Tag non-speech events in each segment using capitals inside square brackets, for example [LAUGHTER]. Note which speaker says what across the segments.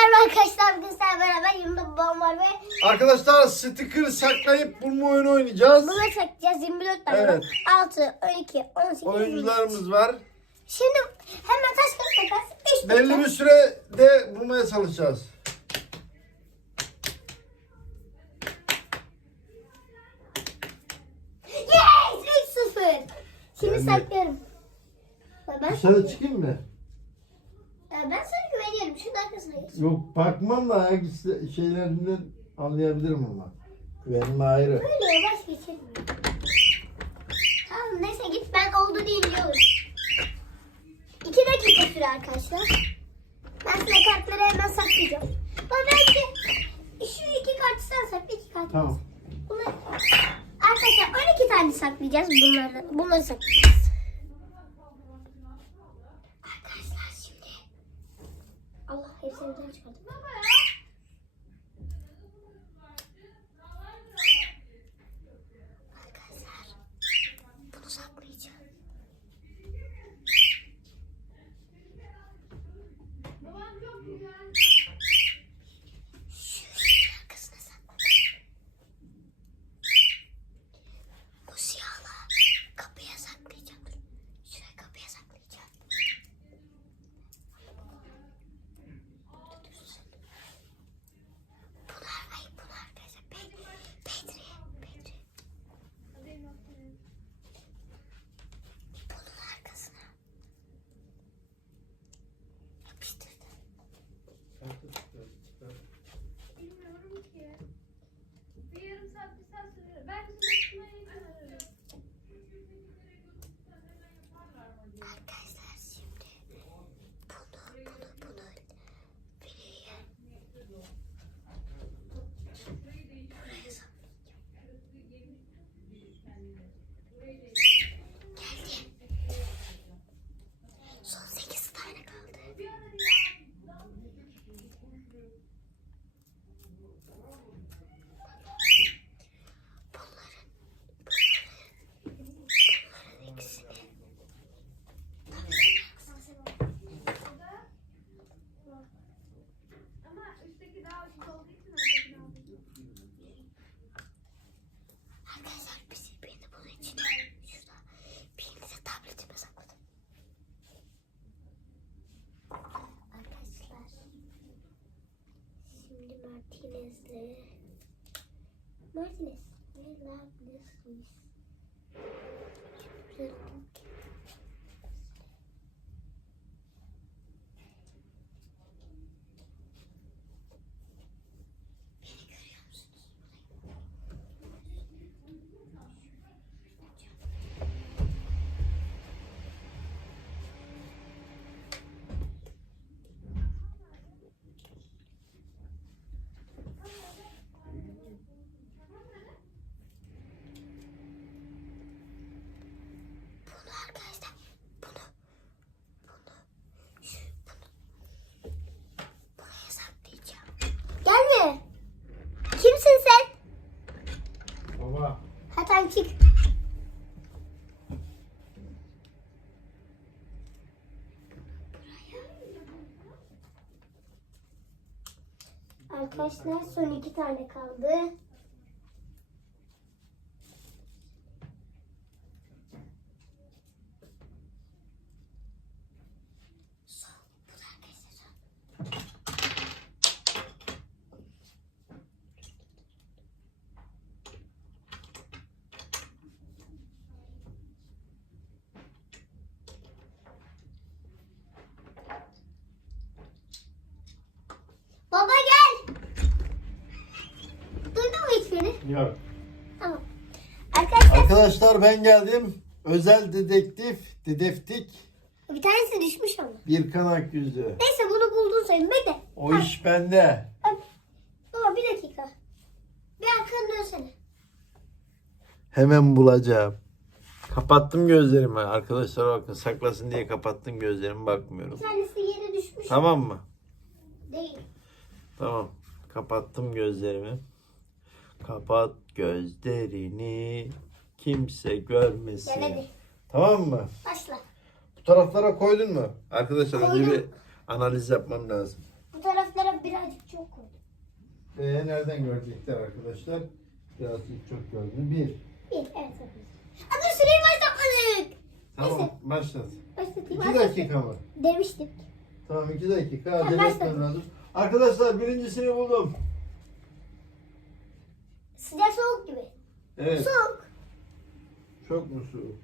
Speaker 1: merhaba arkadaşlar. Bugün sizlerle beraber yanımda babam var ve
Speaker 2: Arkadaşlar sticker saklayıp bulma oyunu oynayacağız.
Speaker 1: bunu çekeceğiz. 24 tane.
Speaker 2: Evet.
Speaker 1: 6, 12, 18, 23.
Speaker 2: Oyuncularımız var.
Speaker 1: Şimdi hemen taş kağıt makas. 3
Speaker 2: Belli bir sürede bulmaya çalışacağız.
Speaker 1: Yes! 3-0. Şimdi
Speaker 2: de-
Speaker 1: saklıyorum. Ben,
Speaker 2: Dışarı çıkayım mı?
Speaker 1: Ya ben sana güveniyorum. Şunun arkasına geç.
Speaker 2: Yok bakmam da ayak izi- şeylerinden anlayabilirim ama. Benim ayrı.
Speaker 1: Böyle yavaş geçelim. Tamam neyse git ben oldu değil diyorum. 2 dakika süre arkadaşlar. Ben size kartları hemen saklayacağım. Ama belki şu iki kartı sen sakla iki kartı.
Speaker 2: Tamam.
Speaker 1: Bunlar, arkadaşlar 12 tane saklayacağız bunları. Bunları saklayacağız. Arkadaşlar şimdi. Buradan çıkardım. Arkadaşlar bunu saklayacağım. Şu şeyin arkasına saklayacağım. Bu siyahla kapıya saklayacağım. Dur. Şuraya kapıya saklayacağım. Bunlar, ay bunlar arkadaşlar. Pe Petri, Petri. Bunun arkasına yapıştırdım.
Speaker 3: Bilmiyorum ki. Bir yarım saat, bir saat sürer. Ben size tutmaya çalışıyorum.
Speaker 1: Arkadaşlar şimdi bunu, bunu, bunu bireye buraya saklayacağım. Geldi. Son 8 tane kaldı. Bunların, bunların, bunların ikisini
Speaker 3: Ama üstteki daha ucuz olduğu için alttakini aldım.
Speaker 1: Arkadaşlar biz birini bunun içine şurada birini de tabletime sakladım. Arkadaşlar şimdi Martinez'le Martinez ne yapıyorsunuz? Beni görüyor musunuz? Bunu arkadaşlar bunu bunu şu bunu buraya saklayacağım. Gelme. Kimsin sen?
Speaker 2: Baba.
Speaker 1: Hadi çık. Arkadaşlar son iki tane kaldı. Son. Bu da arkadaşlar son. Baba gel. Duydun mu hiç beni?
Speaker 2: Yok.
Speaker 1: Tamam. Arkadaşlar
Speaker 2: Arkadaşlar ben geldim. Özel dedektif, dedektik
Speaker 1: bir tanesi düşmüş ama.
Speaker 2: bir kanak yüzü.
Speaker 1: Neyse bunu buldun sayın. Bekle.
Speaker 2: O iş bende.
Speaker 1: Baba bir dakika. Bir arkanı dönsene.
Speaker 2: Hemen bulacağım. Kapattım gözlerimi arkadaşlar bakın saklasın diye kapattım gözlerimi bakmıyorum.
Speaker 1: Bir tanesi yere düşmüş.
Speaker 2: Tamam mı?
Speaker 1: Değil.
Speaker 2: Tamam. Kapattım gözlerimi. Kapat gözlerini. Kimse görmesin.
Speaker 1: Gel hadi.
Speaker 2: Tamam mı?
Speaker 1: Başla.
Speaker 2: Bu taraflara koydun mu? Arkadaşlar önce
Speaker 1: Koydum.
Speaker 2: bir analiz yapmam lazım.
Speaker 1: Bu taraflara biraz birazcık çok koydum.
Speaker 2: Ee, nereden görecekler arkadaşlar? Birazcık çok gördüm. Bir.
Speaker 1: Bir, evet yapıyoruz. Ama süreyi başlatmadık.
Speaker 2: Tamam başlat.
Speaker 1: Başlatayım.
Speaker 2: İki dakika mı?
Speaker 1: Demiştim.
Speaker 2: Tamam iki dakika. Acele lazım. Arkadaşlar birincisini buldum.
Speaker 1: Sıcak soğuk gibi.
Speaker 2: Evet.
Speaker 1: Soğuk.
Speaker 2: Çok mu soğuk?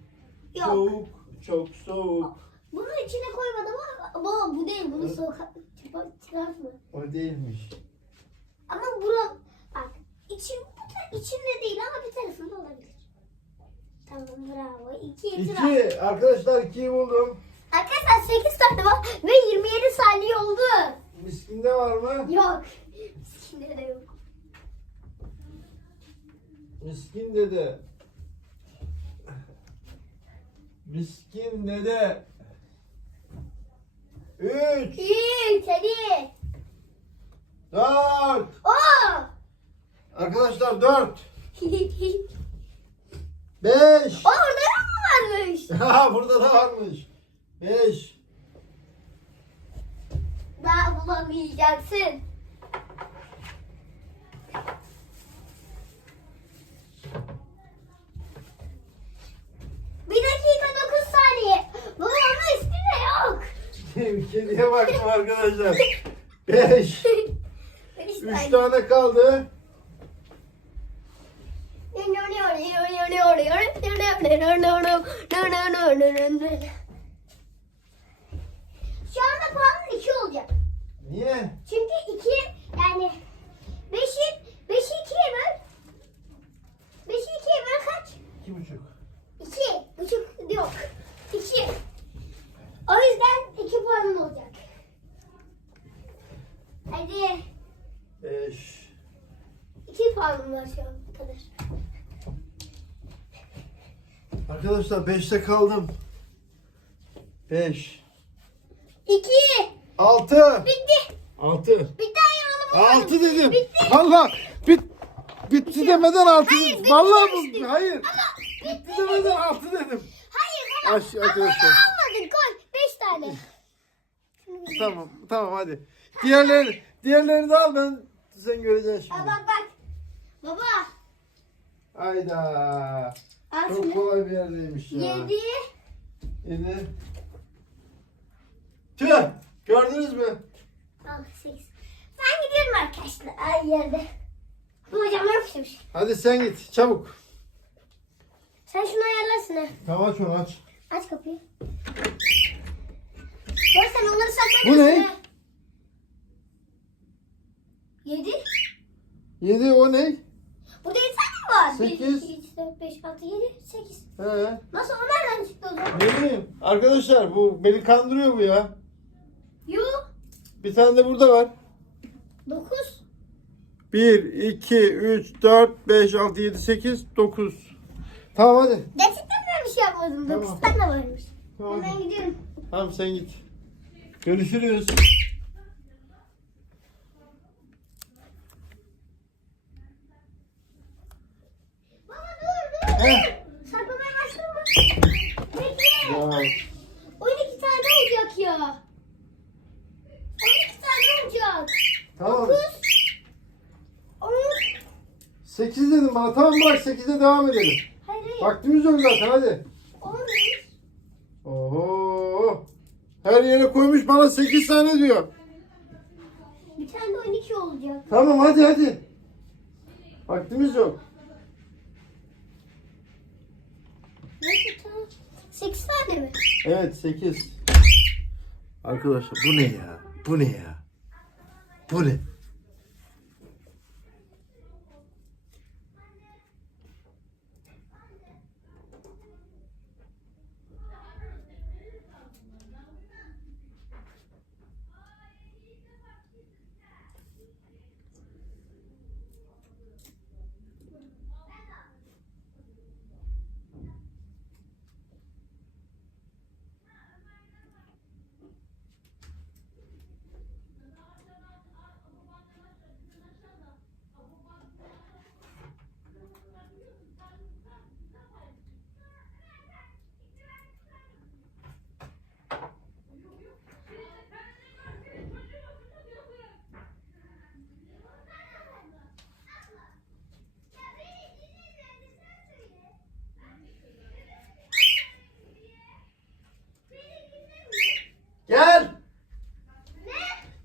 Speaker 1: Yok.
Speaker 2: Soğuk. Çok soğuk.
Speaker 1: Bunu içine koymadım ama bu, bu değil. Bunu soğuk çıkar- çıkartma.
Speaker 2: O değilmiş.
Speaker 1: Ama bura bak içim bu ta- içinde değil ama bir tarafında olabilir. Tamam bravo. İki itiraf.
Speaker 2: İki. Arkadaşlar ikiyi buldum.
Speaker 1: Arkadaşlar 8 tane var ve 27 saniye oldu.
Speaker 2: Miskinde var mı?
Speaker 1: Yok. Şimdi de yok.
Speaker 2: Miskin dede. Miskin dede. Üç.
Speaker 1: 3 hadi.
Speaker 2: Dört.
Speaker 1: Oo.
Speaker 2: Arkadaşlar dört. [LAUGHS] Beş.
Speaker 1: orada da mı varmış? [LAUGHS]
Speaker 2: Ha burada da varmış. Beş.
Speaker 1: Daha bulamayacaksın. Bir dakika 9 saniye. Bu ama üstünde yok.
Speaker 2: Kediye baktım arkadaşlar. Beş.
Speaker 1: Üç
Speaker 2: tane kaldı.
Speaker 1: Şu anda puanın 2 olacak.
Speaker 2: Niye?
Speaker 1: Çünkü 2 yani 5'i 5'i 2'ye böl. 5'i 2'ye böl kaç?
Speaker 2: İki buçuk.
Speaker 1: 2. Buçuk yok. 2. O yüzden 2 puanın olacak. Hadi.
Speaker 2: Beş.
Speaker 1: 2 puanım var şu an kadar.
Speaker 2: Arkadaşlar beşte kaldım. Beş.
Speaker 1: 2.
Speaker 2: Altı.
Speaker 1: Bitti.
Speaker 2: Altı.
Speaker 1: Bitti hayır onu
Speaker 2: Altı dedim.
Speaker 1: Bitti.
Speaker 2: Allah. Bit, bitti demeden altı
Speaker 1: Hayır,
Speaker 2: dedim.
Speaker 1: bitti
Speaker 2: Vallahi
Speaker 1: demiştim.
Speaker 2: bu. Hayır.
Speaker 1: Ama
Speaker 2: Bitti demeden altı dedim.
Speaker 1: Hayır tamam.
Speaker 2: Aş-
Speaker 1: onu
Speaker 2: arkadaşlar.
Speaker 1: almadın koy. 5 tane. [LAUGHS]
Speaker 2: Tamam. Tamam hadi. Diğerlerini, diğerlerini de al ben sen göreceksin şimdi.
Speaker 1: bak bak. Baba.
Speaker 2: Hayda. Çok
Speaker 1: şunu.
Speaker 2: kolay bir yerdeymiş ya.
Speaker 1: 7.
Speaker 2: Yedi. Tüh. Gördünüz mü?
Speaker 1: Al 8. Ben gidiyorum arkadaşlar. Ay yerde. Bu hocam yapışmış.
Speaker 2: Hadi sen git. Çabuk.
Speaker 1: Sen şunu ayarlasın ha.
Speaker 2: Tamam aç onu aç.
Speaker 1: Aç kapıyı. Koy sen onları sakla.
Speaker 2: Bu ne?
Speaker 1: 7.
Speaker 2: Yedi o ne?
Speaker 1: Burada 7 tane var.
Speaker 2: Sekiz.
Speaker 1: 1, 2, 3, 4, 5, 6, 7, 8.
Speaker 2: He.
Speaker 1: Nasıl o nereden çıktı o zaman?
Speaker 2: Ne bileyim. Arkadaşlar bu beni kandırıyor bu ya.
Speaker 1: Yok.
Speaker 2: Bir tane de burada var.
Speaker 1: 9.
Speaker 2: 1, 2, 3, 4, 5, 6, 7, 8, 9. Tamam hadi.
Speaker 1: Gerçekten ben bir şey yapmadım. 9
Speaker 2: Tamam.
Speaker 1: tane varmış.
Speaker 2: Tamam.
Speaker 1: Hemen gidiyorum.
Speaker 2: Tamam sen git. Görüşürüz.
Speaker 1: Baba
Speaker 2: Heh.
Speaker 1: Saklamaya başlama. Bekle.
Speaker 2: Ya,
Speaker 1: 12 tane olacak ya. 12 tane olacak.
Speaker 2: tamam.
Speaker 1: 9. 10.
Speaker 2: 8 dedim bana. Tamam bırak 8'e devam edelim.
Speaker 1: Hayır.
Speaker 2: Vaktimiz yok zaten hadi.
Speaker 1: 11.
Speaker 2: Oho. Her yere koymuş bana 8 tane diyor.
Speaker 1: Bir tane de 12 olacak.
Speaker 2: Tamam hadi hadi. Vaktimiz yok.
Speaker 1: Nasıl tamam? 8 tane mi?
Speaker 2: Evet 8. Arkadaşlar bu ne ya? Bu ne ya? Bu ne?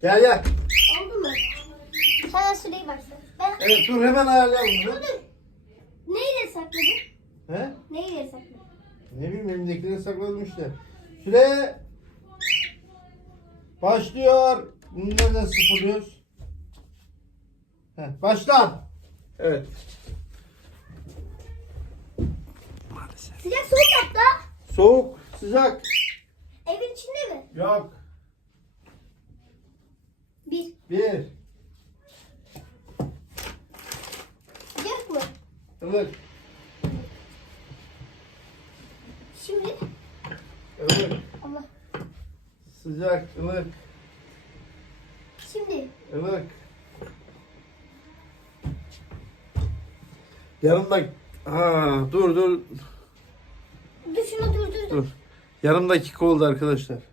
Speaker 2: Gel gel.
Speaker 1: Oldu mu? Hemen süreyi başla. Ben
Speaker 2: Evet dur hemen ayarlayalım bunu.
Speaker 1: dur. Neyle sakladın?
Speaker 2: He?
Speaker 1: Neyle sakladın?
Speaker 2: Ne bileyim elimdekileri sakladım işte. Süre başlıyor. Bunu nereden sıfırlıyoruz? Heh, başla. Evet. Maalesef.
Speaker 1: Sıcak soğuk hatta.
Speaker 2: Soğuk, sıcak.
Speaker 1: Evin içinde mi?
Speaker 2: Yok.
Speaker 1: Bir.
Speaker 2: Bir.
Speaker 1: Sıcak mı?
Speaker 2: Ilık.
Speaker 1: Şimdi.
Speaker 2: Ilık.
Speaker 1: Allah.
Speaker 2: Sıcak, ılık,
Speaker 1: Şimdi.
Speaker 2: ılık. Yanımda... Ha, dur dur
Speaker 1: Dur şunu dur dur. dur.
Speaker 2: dur. Yarım dakika oldu arkadaşlar.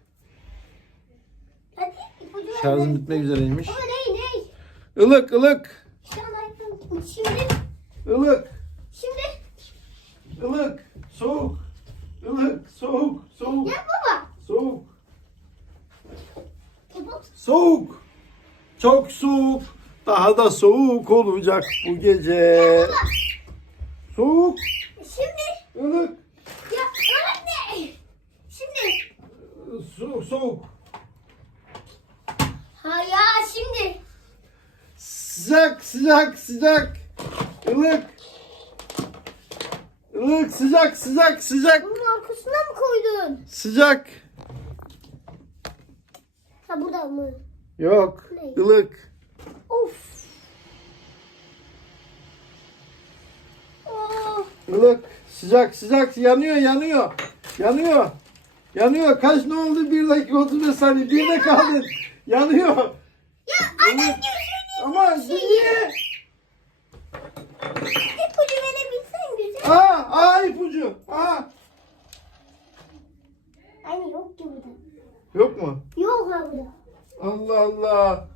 Speaker 2: Şarjım bitmek üzereymiş.
Speaker 1: Baba ney ney?
Speaker 2: Ilık, ılık.
Speaker 1: Şimdi.
Speaker 2: ılık,
Speaker 1: Şimdi.
Speaker 2: ılık, soğuk, ılık, soğuk, soğuk,
Speaker 1: Yap baba.
Speaker 2: soğuk, soğuk. Çok soğuk. Daha da soğuk olacak bu gece.
Speaker 1: Baba.
Speaker 2: Soğuk,
Speaker 1: Şimdi.
Speaker 2: ılık,
Speaker 1: Ya anne. Şimdi.
Speaker 2: soğuk, soğuk.
Speaker 1: Ha ya şimdi.
Speaker 2: Sıcak, sıcak, sıcak. Ilık. Ilık, sıcak, sıcak, sıcak.
Speaker 1: Bunun arkasına mı koydun?
Speaker 2: Sıcak.
Speaker 1: Ha burada mı?
Speaker 2: Yok.
Speaker 1: Ne?
Speaker 2: Ilık.
Speaker 1: Of. Oh.
Speaker 2: Ilık. Sıcak, sıcak. Yanıyor, yanıyor. Yanıyor. Yanıyor. Kaç ne oldu? 1 dakika 35 saniye. Bir de kaldın. Yanıyor.
Speaker 1: Ya annem gözünü
Speaker 2: Ama niye?
Speaker 1: ipucu verebilsen güzel.
Speaker 2: Aa, aa ipucu. Aa.
Speaker 1: Anne yok ki burada.
Speaker 2: Yok mu?
Speaker 1: Yok ha burada.
Speaker 2: Allah Allah.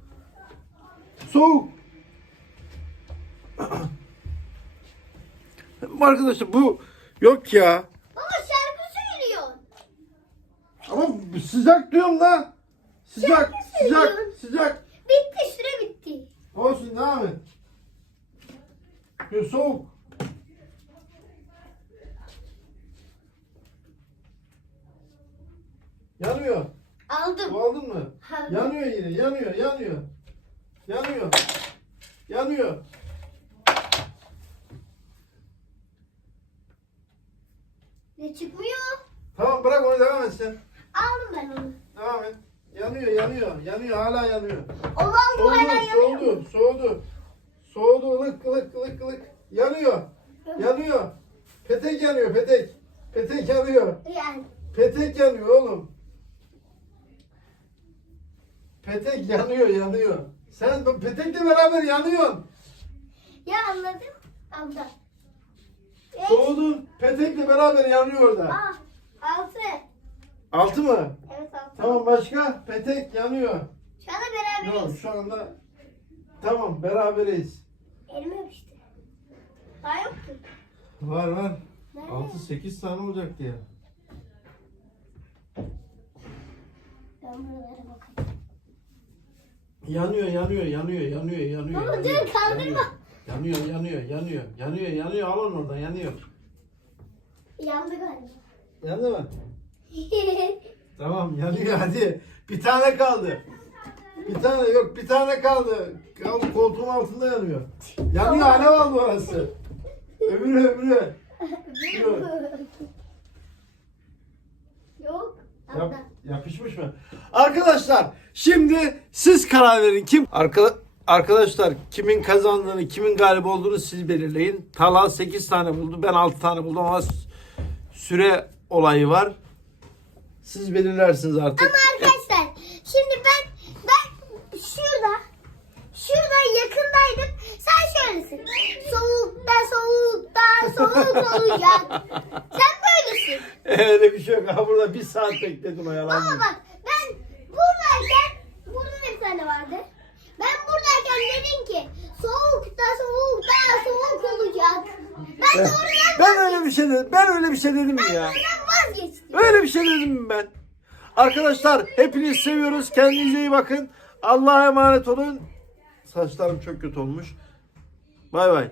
Speaker 2: Soğuk. [CLEARS THROAT] Arkadaşlar bu yok ya.
Speaker 1: Baba şarkı söylüyor.
Speaker 2: Ama sıcak diyorum da. Sıcak, sıcak, sıcak.
Speaker 1: Bitti süre bitti.
Speaker 2: Olsun devam et. Yok, soğuk. Yanıyor.
Speaker 1: Aldım.
Speaker 2: Bu aldın mı?
Speaker 1: Aldım.
Speaker 2: Yanıyor yine, yanıyor, yanıyor. Yanıyor. Yanıyor.
Speaker 1: Ne çıkmıyor?
Speaker 2: Tamam bırak onu devam et sen.
Speaker 1: Aldım ben onu.
Speaker 2: Devam et. Yanıyor, yanıyor, yanıyor, hala yanıyor.
Speaker 1: Olan bu
Speaker 2: Soğudu,
Speaker 1: hala yanıyor.
Speaker 2: soğudu, soğudu. Soğudu, ılık, ılık, ılık, ılık. Yanıyor, yanıyor. Petek yanıyor, petek. Petek yanıyor.
Speaker 1: Yani.
Speaker 2: Petek yanıyor oğlum. Petek yanıyor, yanıyor. Sen bu petekle beraber yanıyorsun.
Speaker 1: Ya anladım. Evet.
Speaker 2: Soğudun, petekle beraber yanıyor orada.
Speaker 1: Aa, altı.
Speaker 2: Altı mı?
Speaker 1: Evet altı.
Speaker 2: Tamam başka? Petek yanıyor.
Speaker 1: Şu anda beraberiz.
Speaker 2: Yok şu anda tamam beraberiz.
Speaker 1: Elime yapıştı. Daha yok ki.
Speaker 2: Var var.
Speaker 1: Nerede?
Speaker 2: 6-8 tane olacaktı ya.
Speaker 1: Ben buralara bakayım.
Speaker 2: Yanıyor, yanıyor, yanıyor, yanıyor, yanıyor.
Speaker 1: Baba,
Speaker 2: yanıyor,
Speaker 1: dur, kaldırma.
Speaker 2: Yanıyor, yanıyor, yanıyor, yanıyor, yanıyor. Al onu oradan, yanıyor.
Speaker 1: Yandı galiba.
Speaker 2: Yandı mı? [LAUGHS] Tamam, yanıyor hadi. Bir tane kaldı. Bir tane yok, bir tane kaldı. Kaldı koltuğun altında yanıyor. Yanıyor, alev aldı orası. Öbürü, öbürü. Yok.
Speaker 1: Yok.
Speaker 2: Yap, yapışmış mı? Arkadaşlar şimdi siz karar verin kim Arka, arkadaşlar kimin kazandığını kimin galip olduğunu siz belirleyin. Talha 8 tane buldu ben 6 tane buldum ama süre olayı var. Siz belirlersiniz artık.
Speaker 1: Ama arkadaşlar şimdi ben ben şurada şurada yakındaydım. Sen şöylesin. Soğukta soğukta soğuk olacak. [LAUGHS] Sen böylesin.
Speaker 2: Öyle bir şey yok. Ha burada bir saat bekledim o yalan
Speaker 1: Ama bak ben buradayken burada bir tane vardı. Ben buradayken dedin ki soğukta soğukta soğuk olacak. Ben
Speaker 2: Ben öyle bir şey dedim. Ben öyle bir şey dedim mi ya?
Speaker 1: vazgeçtim.
Speaker 2: Öyle bir şey dedim mi ben? Arkadaşlar hepiniz seviyoruz. Kendinize iyi bakın. Allah'a emanet olun. Saçlarım çok kötü olmuş. Bay bay.